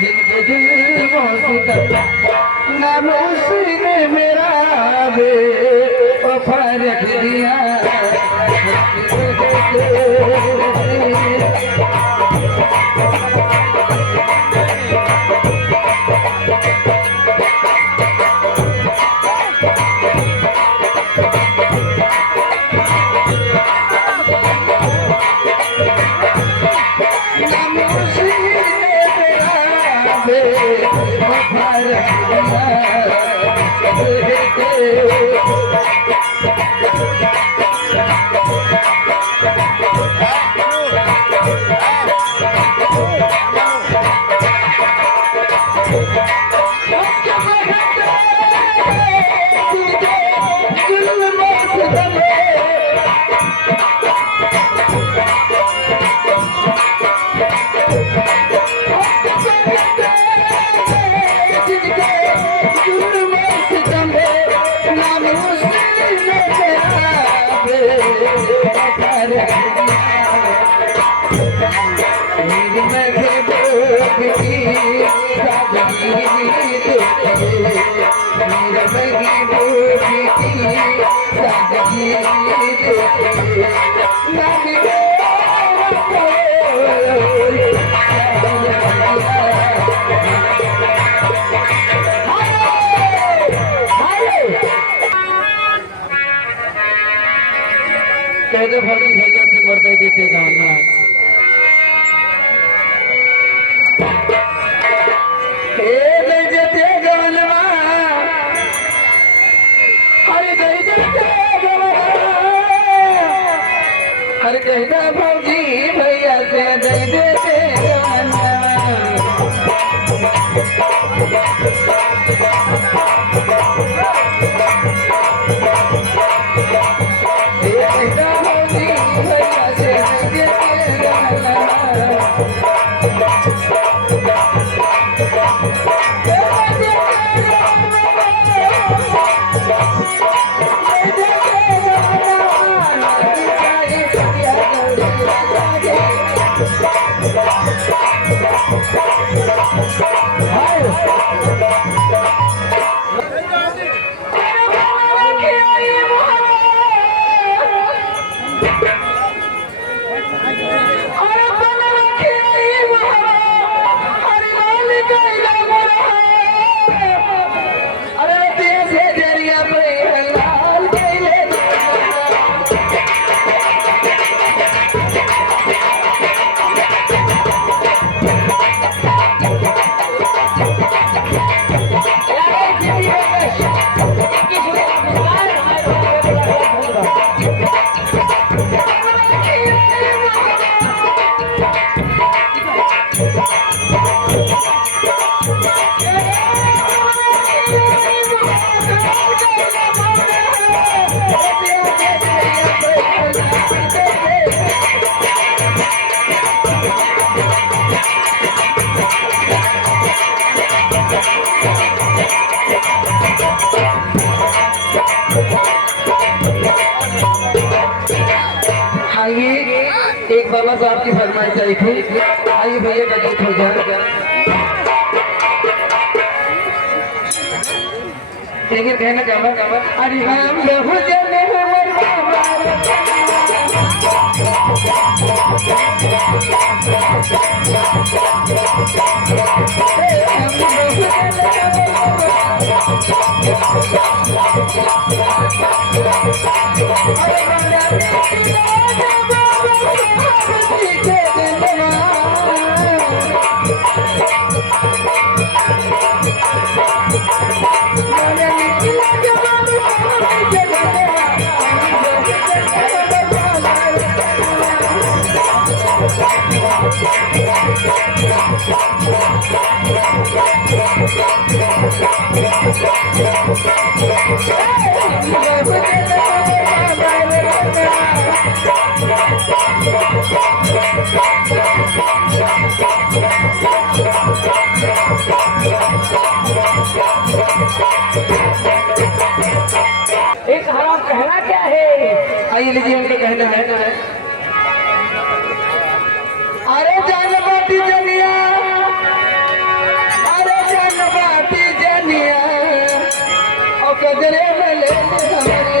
जिनके जुल्मों सितम नाम उसने मेरा बेवफा रख दिया। कहते फली भैया की मरते देते गाना जते गवनवा हरे दई जते हर कहता भौजी भैया से दई देते एक बाबा साहब की फरमाइश आई थी। आइए भैया का गीत हो जाए। लेकिन कहना क्या अरे हम बहु जने Hey! आइए लीजिए उनका कहना है। अरे जान बाटी जनिया, अरे जान बाटी जनिया, और कजरे में ले हमारी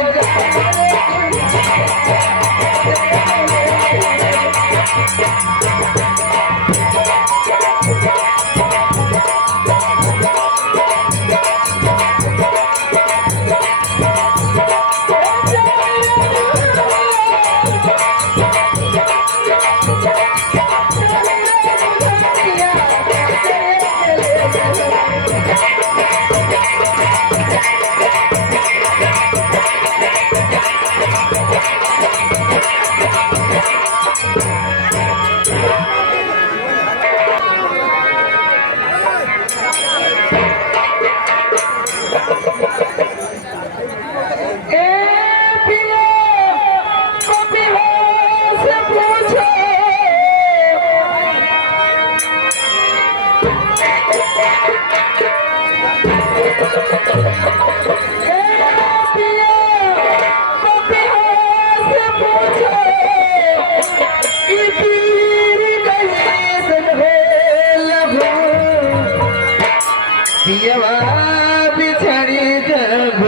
बिछड़ी जब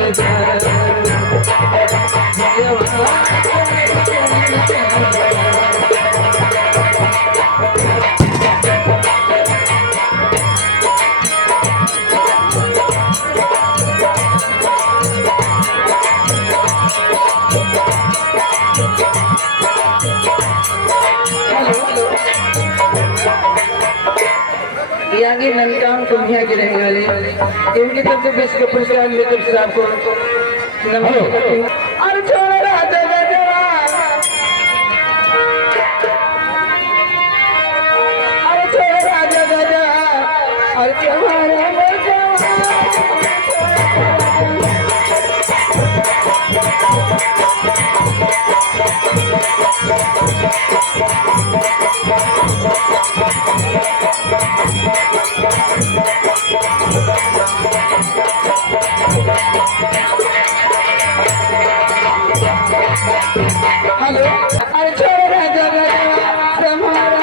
आगे नलकाम कुंभिया के रहने वाले इनकी तरफ से विश्व पुरस्कार लेकर से आपको नमस्कार। और छोड़ राजा गजरा, और छोड़ राजा गजरा, और तुम्हारा हेलो, अरे छोड़ राजा गजरा, तुम्हारा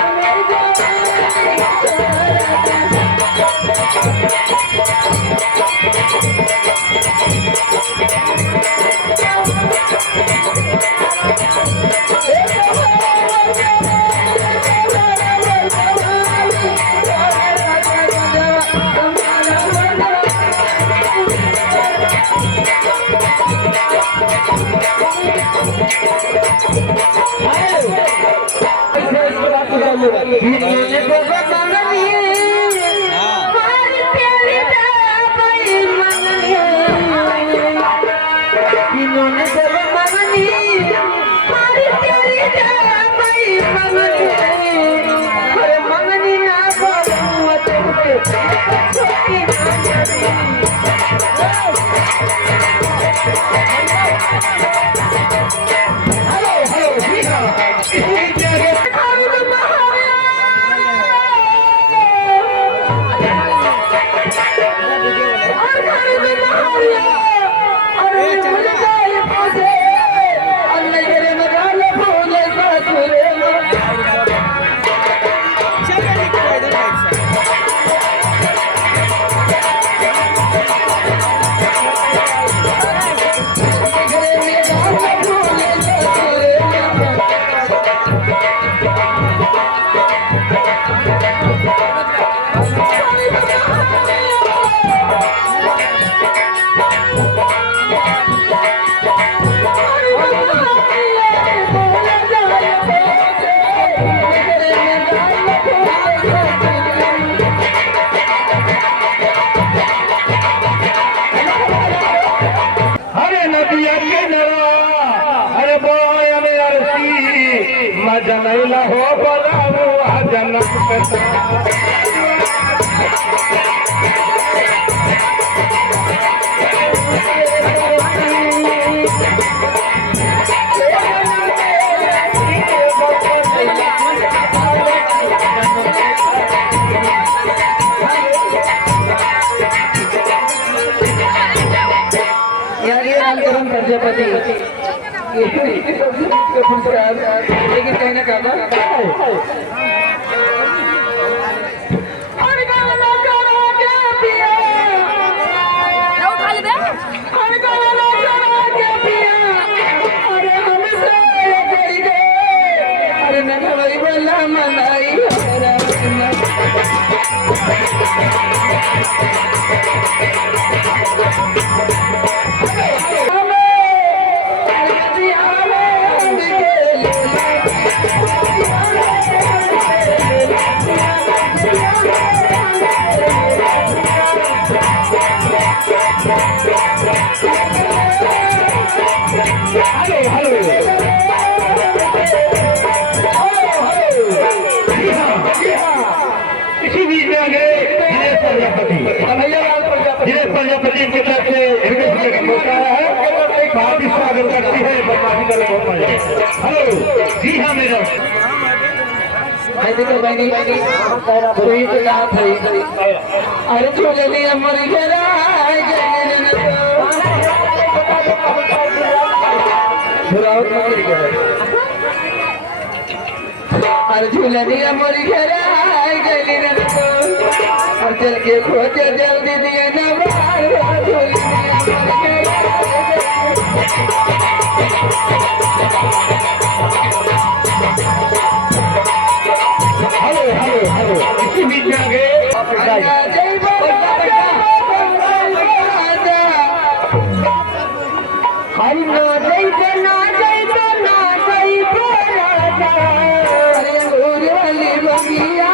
जनैला हो बोला जनक प्रजापति ये तो इसका पुरस्कार लेकिन कहीं ना कहा इसी बीच में आगे जिनेश प्रजापति इनके तरफ से हार्दिक स्वागत करती है बदमाशी का बहुत मजा। हेलो जी हाँ मैडम देखो बहनी कोई तो बात है अरे छोले लिया मरी गया अरे झूला दिया मरी गया और चल के खोज जल्दी दिया ना इसी बीच में आगे हरि ना जय ना जय ना जय राजा अरे वाली बगिया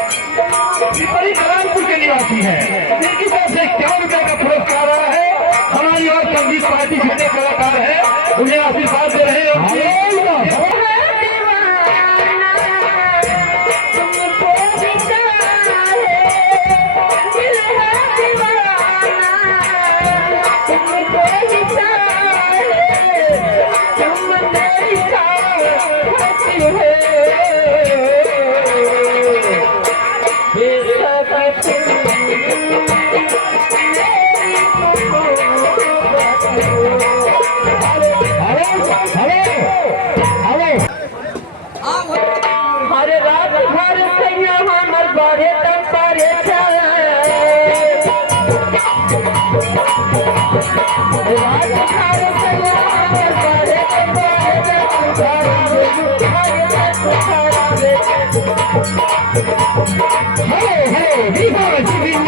बड़ी कलामपुर के निवासी है इनकी तरफ से 51 रुपए का पुरस्कार आया है। हमारी और संगीत पार्टी जितने कलाकार हैं उन्हें आशीर्वाद दे रहे हैं। हरे रात भर सैया हमर बारे तक पारे हेलो हेलो